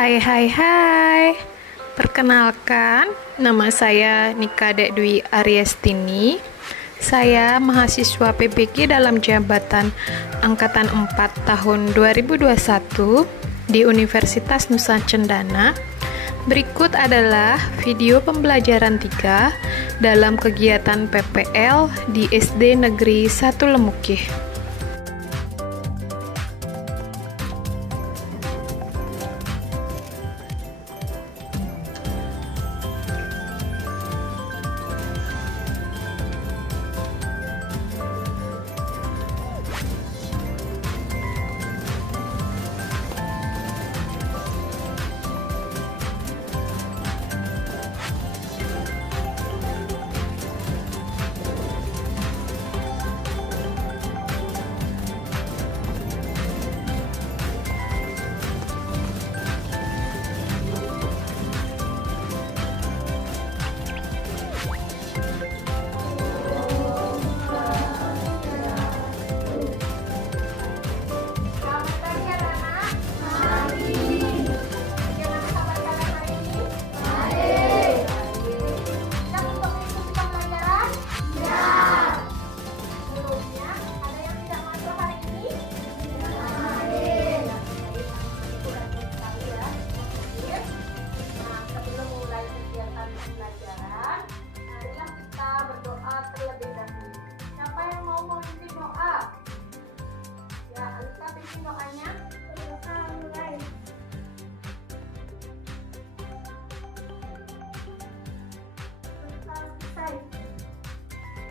Hai. Perkenalkan, nama saya Nika Dek Dwi Ariestini. Saya mahasiswa PPG dalam jabatan Angkatan 4 tahun 2021 di Universitas Nusa Cendana. Berikut adalah video pembelajaran 3 dalam kegiatan PPL di SD Negeri 1 Lemukih.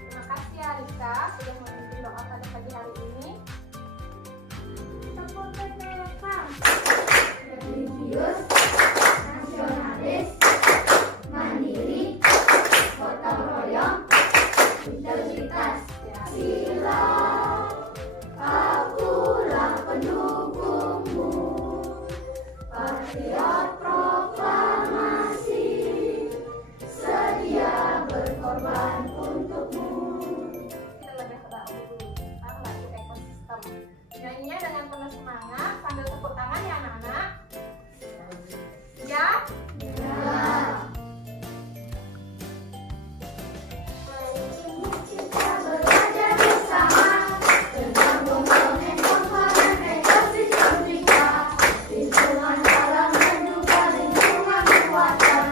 Terima kasih ya Alika sudah memimpin doa pada pagi hari ini. Religius, nasionalis, mandiri, gotong royong, integritas. Sila, akulah pendukungmu, patriot proklamasi, sedia berkorban untukmu. Terlebih dahulu, kita membantu ekosistem. Nyanyinya dengan penuh semangat sambil tepuk tangan ya anak-anak. Ya? Ya. Hari ini kita belajar bersama tentang komponen ekosistem kita. Lingkungan alam dan juga lingkungan buatan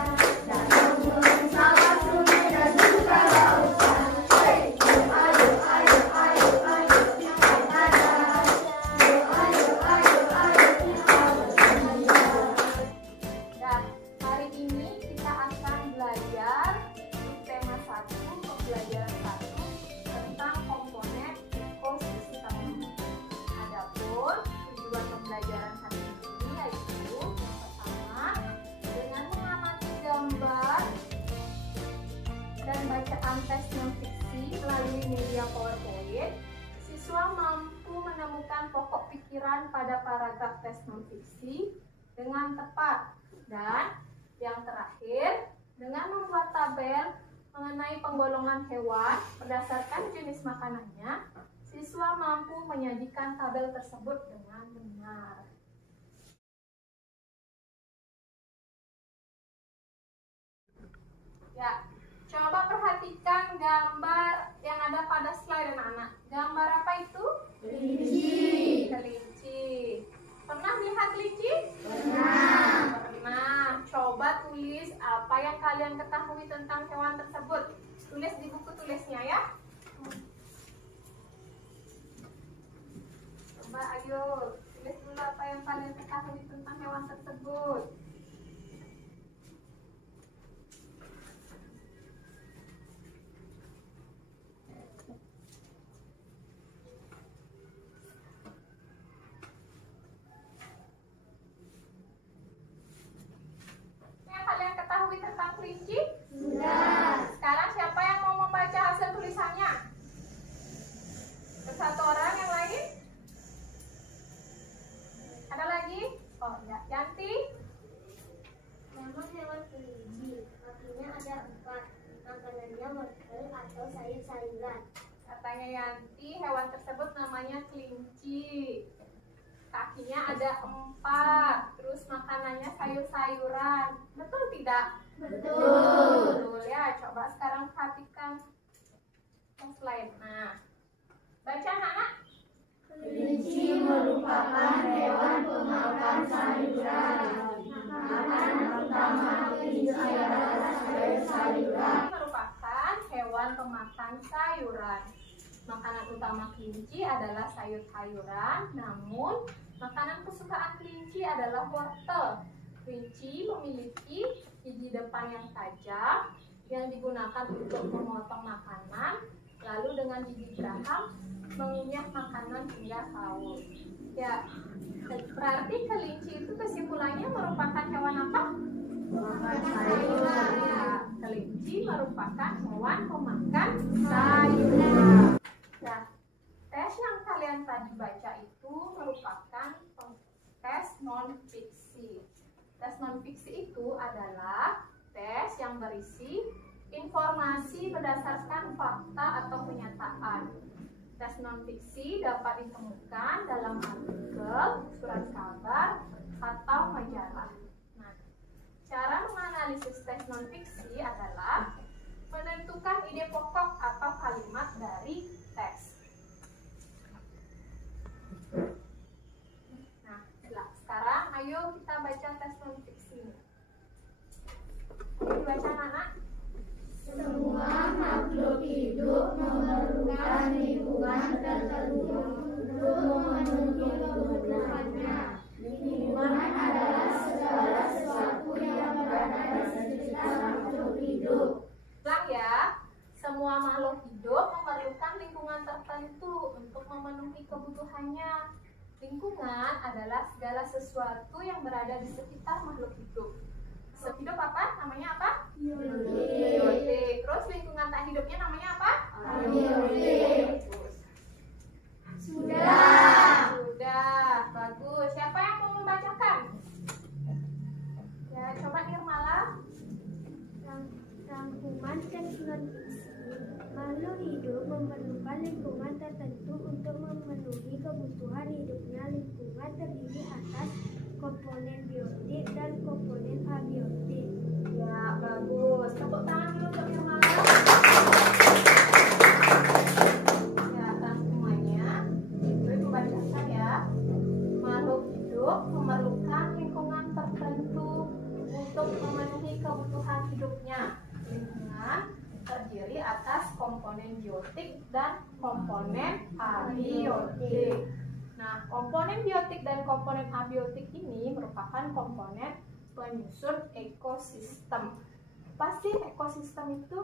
dan lingkungan sawah, sungai dan juga lautan. Ayo, kita belajar. Dan hari ini kita akan belajar di tema 1, pembelajaran 1 tentang komponen ekosistem. Adapun tujuan pembelajaran hari ini yaitu yang pertama, dengan mengamati gambar dan bacaan tes non-fiksi melalui media PowerPoint, siswa mampu menemukan pokok pikiran pada paragraf tes non-fiksi dengan tepat. Dan yang terakhir, dengan membuat tabel mengenai penggolongan hewan berdasarkan jenis makanannya, siswa mampu menyajikan tabel tersebut dengan benar. Ya, coba perhatikan gambar yang ada pada slide anak-anak. Gambar apa itu? Kelinci. Pernah lihat kelinci? Pernah. Coba tulis apa yang kalian ketahui tentang hewan tersebut. Tulis di buku tulisnya ya. Coba ayo, tulis dulu apa yang kalian ketahui tentang hewan tersebut. Yang kalian ketahui tentang kelinci? Sudah. Sekarang siapa yang mau membaca hasil tulisannya? Satu orang, yang lain? Ada lagi? Oh ya, Yanti? Nama hewan kelinci, kakinya ada 4, makanannya wortel atau sayur-sayuran. Katanya Yanti, hewan tersebut namanya kelinci. kakinya ada 4, terus makanannya sayur-sayuran. Betul tidak? Betul ya. Coba sekarang perhatikan slide. Nah, baca anak-anak. Kelinci merupakan hewan pemakan sayuran. Makanan utama kelinci adalah sayur-sayuran. Merupakan hewan pemakan sayuran. Makanan utama kelinci adalah sayur-sayuran, namun makanan kesukaan kelinci adalah wortel. Kelinci memiliki gigi depan yang tajam yang digunakan untuk memotong makanan, lalu dengan gigi geraham mengunyah makanan hingga haus. Ya, berarti kelinci itu kesimpulannya merupakan hewan apa? Pemakan sayuran. Ya, kelinci merupakan hewan pemakan sayuran. Nah, tes yang kalian tadi baca itu merupakan tes non-fiksi. Tes non-fiksi itu adalah tes yang berisi informasi berdasarkan fakta atau kenyataan. Tes non-fiksi dapat ditemukan dalam artikel, surat kabar, atau majalah. Nah, cara menganalisis tes non-fiksi adalah menentukan ide pokok atau kalimat dari tes. Nah, sekarang ayo kita baca tes non-fiksi. Ayo dibaca anak. Semua makhluk hidup memerlukan lingkungan tertentu untuk memenuhi kebutuhannya. Lingkungan adalah segala sesuatu yang berada di sekitar makhluk hidup. Ulang ya. Semua makhluk hidup memerlukan lingkungan tertentu untuk memenuhi kebutuhannya. Lingkungan adalah segala sesuatu yang berada di sekitar makhluk hidup. Hidup apa? Namanya apa? Biotik. Terus lingkungan tak hidupnya namanya apa? Abiotik. Sudah. Bagus. Siapa yang mau membacakan? Ya, coba Nirmala. Rangkuman tes non-fiksi. Makhluk hidup memerlukan lingkungan tertentu untuk memenuhi kebutuhan hidupnya. Lingkungan terdiri atas komponen biotik dan komponen abiotik. Ya, bagus. Tepuk tangan dulu untuk Nirmala. Ya, rangkumannya itu Ibu bacakan ya. Makhluk hidup memerlukan lingkungan tertentu untuk memenuhi kebutuhan hidupnya. Lingkungan terdiri atas komponen biotik dan komponen abiotik. Nah, komponen biotik dan komponen abiotik ini merupakan komponen penyusun ekosistem. Pasti ekosistem itu?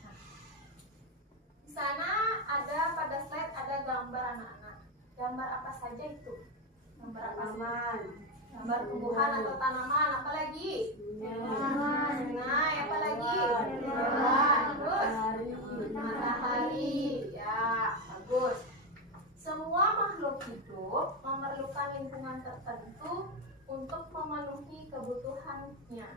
Nah, di sana ada pada slide ada gambar anak-anak. Gambar apa saja itu? Gambar apa? Tanaman. Gambar tumbuhan atau tanaman. Apa lagi? Sungai. Apa lagi? Terus matahari. Ya, bagus. Semua makhluk hidup memerlukan lingkungan tertentu untuk memenuhi kebutuhannya.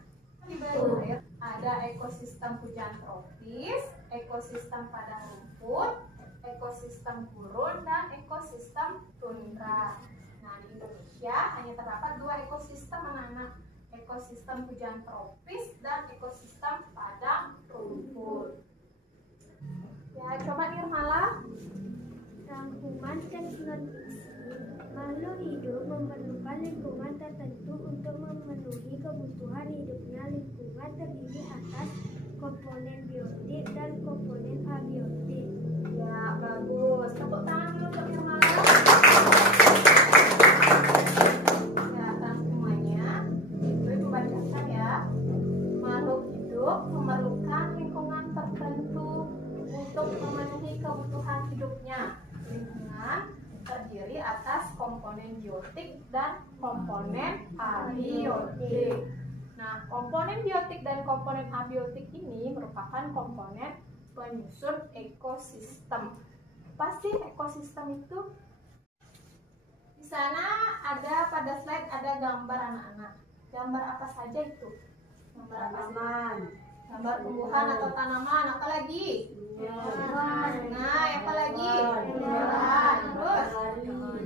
Di bawah air ada ekosistem hujan tropis, ekosistem padang rumput, ekosistem gurun, dan ekosistem tundra. Nah, di Indonesia hanya terdapat 2 ekosistem anak-anak, ekosistem hujan tropis dan ekosistem padang rumput. Ya, coba Nirmala. Rangkuman tes non-fiksi. Makhluk hidup memerlukan lingkungan tertentu untuk memenuhi kebutuhan hidupnya. Lingkungan terdiri atas komponen biotik dan komponen abiotik. Ya, bagus. Tepuk tangan dulu untuk Nirmala. Ya, rangkumannya itu Ibu bacakan ya. Makhluk hidup memerlukan lingkungan tertentu untuk memenuhi kebutuhan hidupnya. Lingkungan terdiri atas komponen biotik dan komponen abiotik. Nah, komponen biotik dan komponen abiotik ini merupakan komponen penyusun ekosistem. Pasti ekosistem itu? Di sana ada pada slide ada gambar anak-anak. Gambar apa saja itu? Gambar apa? Gambar tumbuhan atau tanaman. Apa lagi? Sungai. Apa lagi? Terus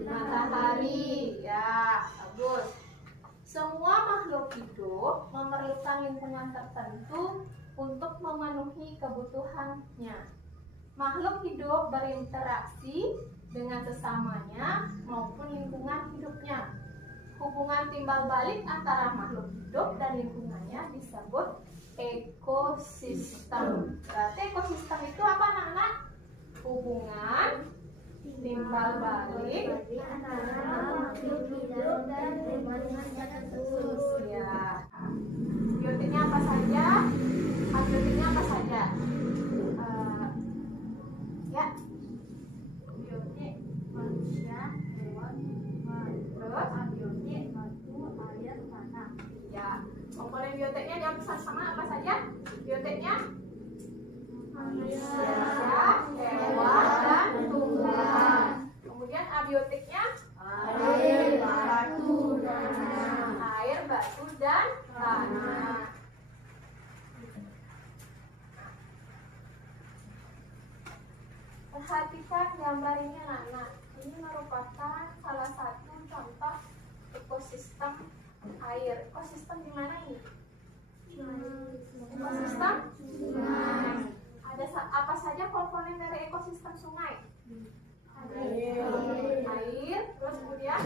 matahari. Ya, bagus. Semua makhluk hidup memerlukan lingkungan tertentu untuk memenuhi kebutuhannya. Makhluk hidup berinteraksi dengan sesamanya maupun lingkungan hidupnya. Hubungan timbal balik antara makhluk hidup dan lingkungannya disebut ekosistem. Berarti ekosistem itu apa, anak-anak? Hubungan timbal balik antara makhluk hidup dan lingkungan tertentu. Ya. Biotiknya apa saja? Abiotiknya apa saja? Ya. Biotik manusia, hewan, tumbuhan. Terus? Abiotik batu, air, tanah. Ya. Komponen biotiknya yang sama apa saja? Biotiknya manusia, hewan, dan tumbuhan. Kemudian abiotiknya Air, batu, tanah. air, batu, dan tanah. Perhatikan gambar ini, anak-anak. Ini merupakan salah satu contoh ekosistem air. Ekosistem di mana ini? Ekosistem sungai. Ada apa saja komponen dari ekosistem sungai? Air, terus kemudian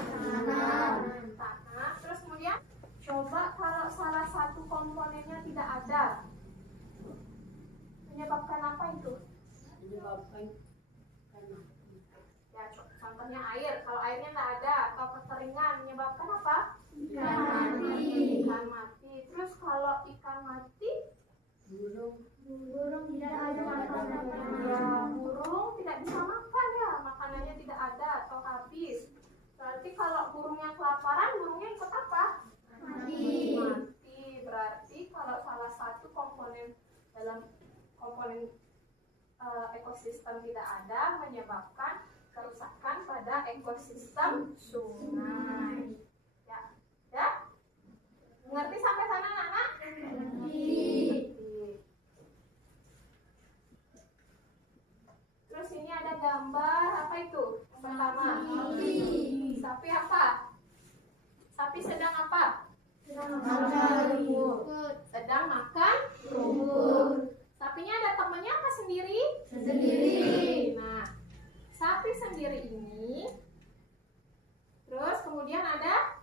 tanah, terus kemudian coba kalau salah satu komponennya tidak ada, menyebabkan apa itu? Ya, contohnya air. Kalau airnya tidak ada atau kekeringan, menyebabkan apa? Ikan mati. Ikan mati. Terus kalau ikan mati, Burung tidak ada makanan. ya burung tidak bisa makan, ya makanannya tidak ada atau habis. Berarti kalau burungnya kelaparan, burungnya ikut apa? Mati. Mati. Berarti kalau salah satu komponen dalam komponen ekosistem tidak ada, menyebabkan kerusakan pada ekosistem sungai. Ya, ya, mengerti sampai sana, anak-anak? Terus ini ada gambar apa itu? Yang pertama, sapi apa? Sapi sedang apa? Sedang makan rumput. Sapinya ada temannya apa sendiri? Sendiri. Nah, sapi sendiri ini. Terus kemudian ada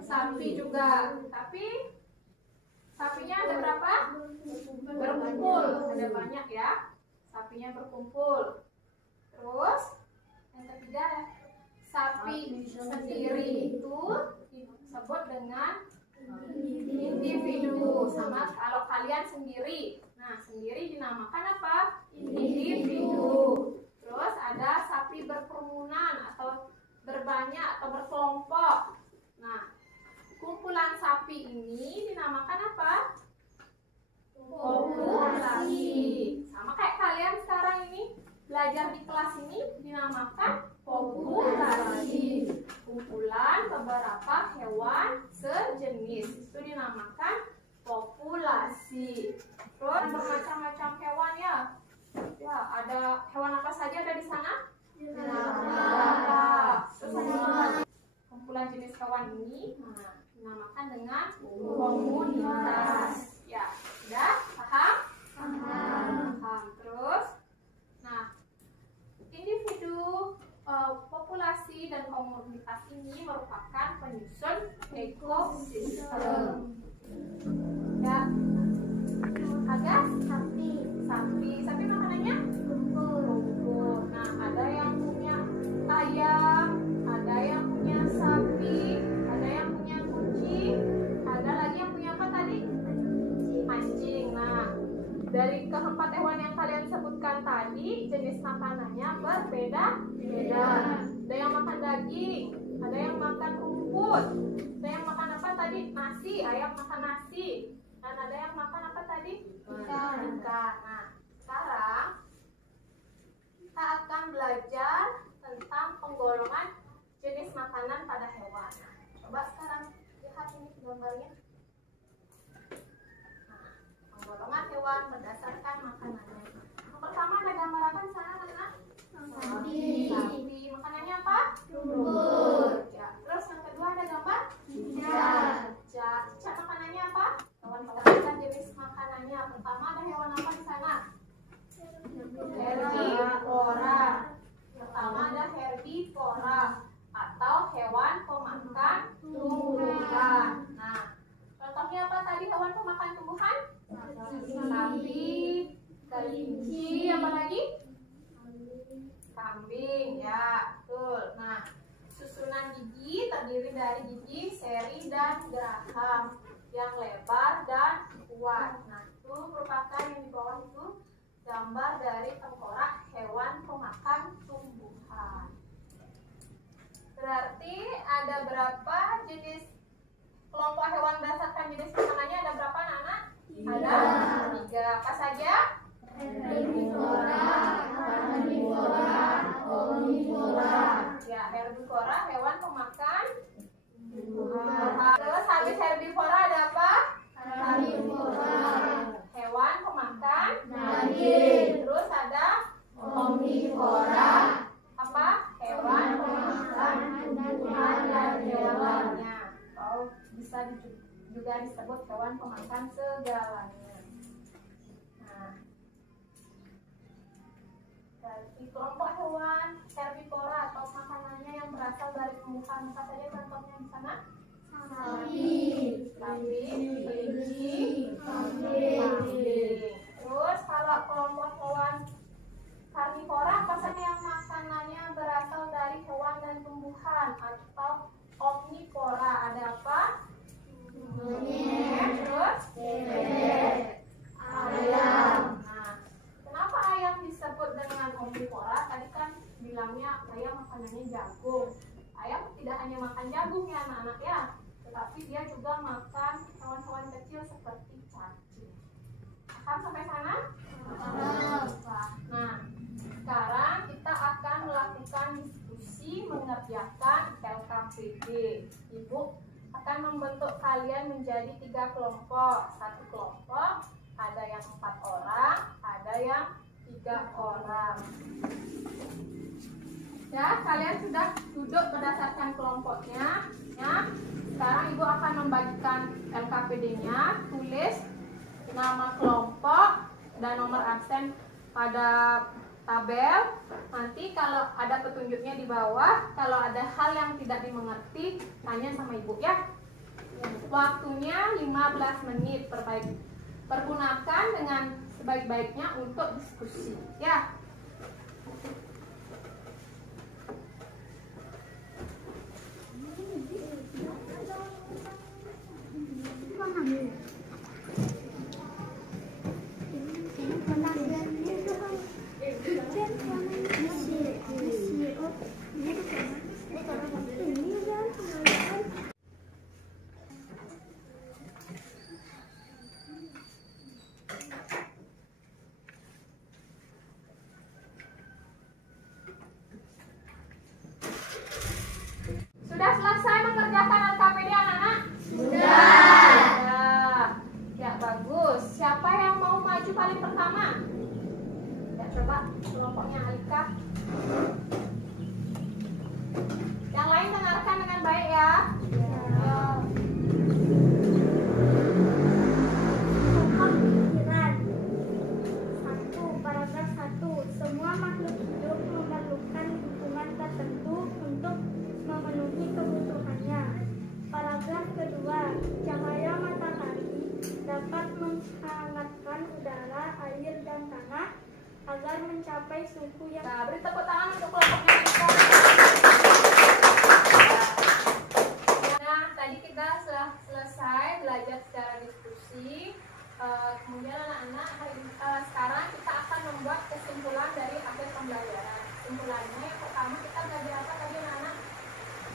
sapi juga. Tapi sapinya ada berapa? Berkumpul. Ada banyak ya. Sapinya berkumpul. Terus yang ketiga, sapi sendiri itu disebut dengan individu. Sama kalau kalian sendiri. Nah, sendiri dinamakan apa? Individu. Terus ada sapi berkerumunan atau berbanyak atau berkelompok. Nah, kumpulan sapi ini dinamakan apa? Populasi. Sama kayak kalian sekarang ini belajar di kelas ini dinamakan populasi. Kumpulan beberapa hewan sejenis itu dinamakan populasi. Terus bermacam-macam hewan ya. Ya, ada hewan apa saja ada di sana? Terus ada kumpulan jenis hewan ini dinamakan dengan komunitas. Ya, sudah paham? Paham. Terus, nah, individu, populasi dan komunitas ini merupakan penyusun ekosistem. Ya, ada sapi makanannya rumput. Nah, ada yang punya ayam, ada yang punya sapi, ada yang punya kucing, ada lagi yang punya apa tadi? Anjing. Nah, dari keempat hewan yang kalian sebutkan tadi, jenis makanannya berbeda-beda. Ada yang makan daging, ada yang makan rumput, ada yang makan apa tadi? Nasi, ayam makan nasi. Dan ada yang makan apa tadi? Ikan. Nah, sekarang kita akan belajar tentang penggolongan jenis makanan pada hewan. Coba sekarang lihat ini gambarnya. Pertama ada hewan apa di sana? Herbivora. Pertama ada herbivora atau hewan pemakan tumbuhan. Nah, contohnya apa tadi hewan pemakan tumbuhan? Sapi, kelinci, apa lagi? Kambing, ya, betul. Nah, susunan gigi terdiri dari gigi seri dan geraham yang lebar dan kuat. Nah, itu merupakan yang di bawah itu gambar dari tengkorak hewan pemakan tumbuhan. Berarti ada berapa jenis kelompok hewan berdasarkan jenis makanannya? Ada berapa, anak-anak? Ada 3. Apa saja? Herbivora, karnivora, omnivora. Ya, herbivora hewan pemakan tumbuhan. Terus habis herbivora ada apa? Karnivora, hewan pemakan daging. Terus ada omnivora, apa? Hewan pemakan tumbuhan dan hewannya. Atau bisa juga disebut hewan pemakan segalanya. Nah, dari kelompok hewan herbivora atau makanannya yang berasal dari tumbuhan, apa saja contohnya di sana? Sapi, kelinci, kambing. Terus kalau kelompok hewan karnivora, apa saja yang makanannya berasal dari hewan dan tumbuhan? Atau omnivora, ada apa? Monyet, terus bebek, ayam. Nah, kenapa ayam disebut dengan omnivora? Tadi kan bilangnya ayam makanannya jagung. Ayam tidak hanya makan jagung ya anak-anak ya, tetapi dia juga makan hewan-hewan kecil seperti cacing. Akan sampai sana? Nah, sekarang kita akan melakukan diskusi mengerjakan LKPD. Ibu akan membentuk kalian menjadi 3 kelompok. Satu kelompok ada yang 4 orang, ada yang 3 orang. Ya, kalian sudah duduk berdasarkan kelompoknya. Ya, sekarang ibu akan membagikan LKPD-nya. Tulis nama kelompok dan nomor absen pada tabel. Nanti kalau ada petunjuknya di bawah, kalau ada hal yang tidak dimengerti, tanya sama ibu ya. Waktunya 15 menit pergunakan dengan sebaik-baiknya untuk diskusi ya. Sudah selesai mengerjakan LKPD anak-anak? Sudah. Ya, bagus. Siapa yang mau maju paling pertama? Ya, coba kelompoknya Alika. Yang lain dengarkan dengan baik ya. Ya. Pikiran. 1. Paragraf 1. Semua makhluk hidup memerlukan lingkungan tertentu untuk memenuhi kebutuhannya. Paragraf kedua, cahaya matahari dapat menghangatkan udara, air, dan tanah agar mencapai suhu yang... Nah, beri tepuk tangan untuk kelompoknya Alika. Nah, tadi kita sudah selesai belajar secara diskusi. Kemudian anak-anak sekarang kita akan membuat kesimpulan dari akhir pembelajaran. Kesimpulannya yang pertama kita belajar apa tadi anak-anak?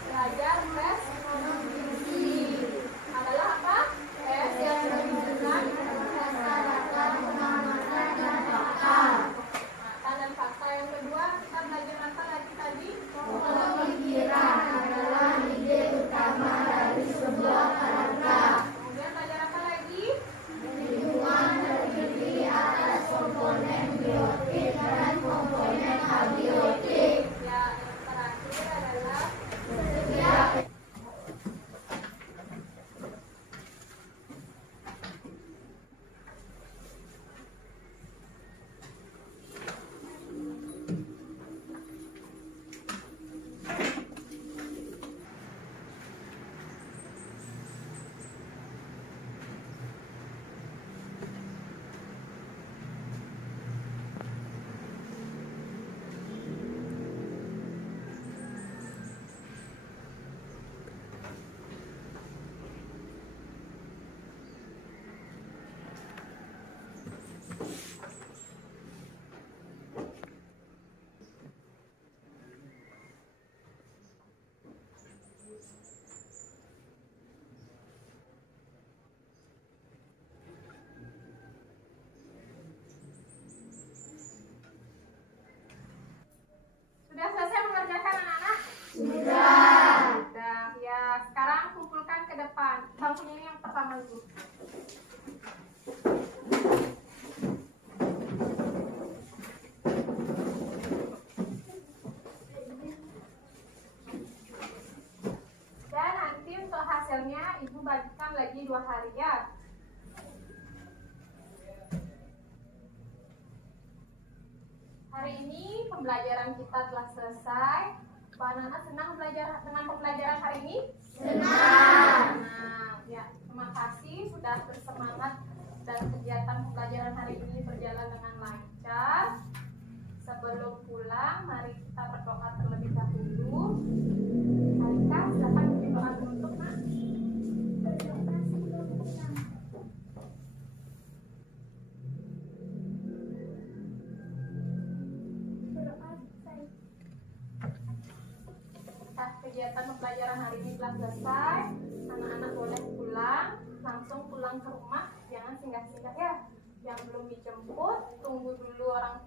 Belajar tes kondisi adalah apa? Tes yang menunjukkan berdasarkan pengamatan dan fakta. Dan fakta yang kedua kita belajar apa lagi tadi? Pemikiran adalah ide utama dari sebuah paragraf. Kemudian belajar apa lagi? Lingkungan dari 2 hari ya. Hari ini pembelajaran kita telah selesai. Mbak Nana senang belajar dengan pembelajaran hari ini? Senang. Nah, ya, terima kasih sudah bersemangat dan kegiatan pembelajaran hari ini berjalan dengan lancar. Sebelum pulang, mari kita berdoa terlebih dahulu. Alika, silakan berdoa untuk Nak. Berdoa sebelum pulang. Berdoa baik. Kegiatan pembelajaran hari ini telah selesai. Anak-anak boleh pulang, langsung pulang ke rumah, jangan singgah-singgah ya. Yang belum dijemput, tunggu dulu orang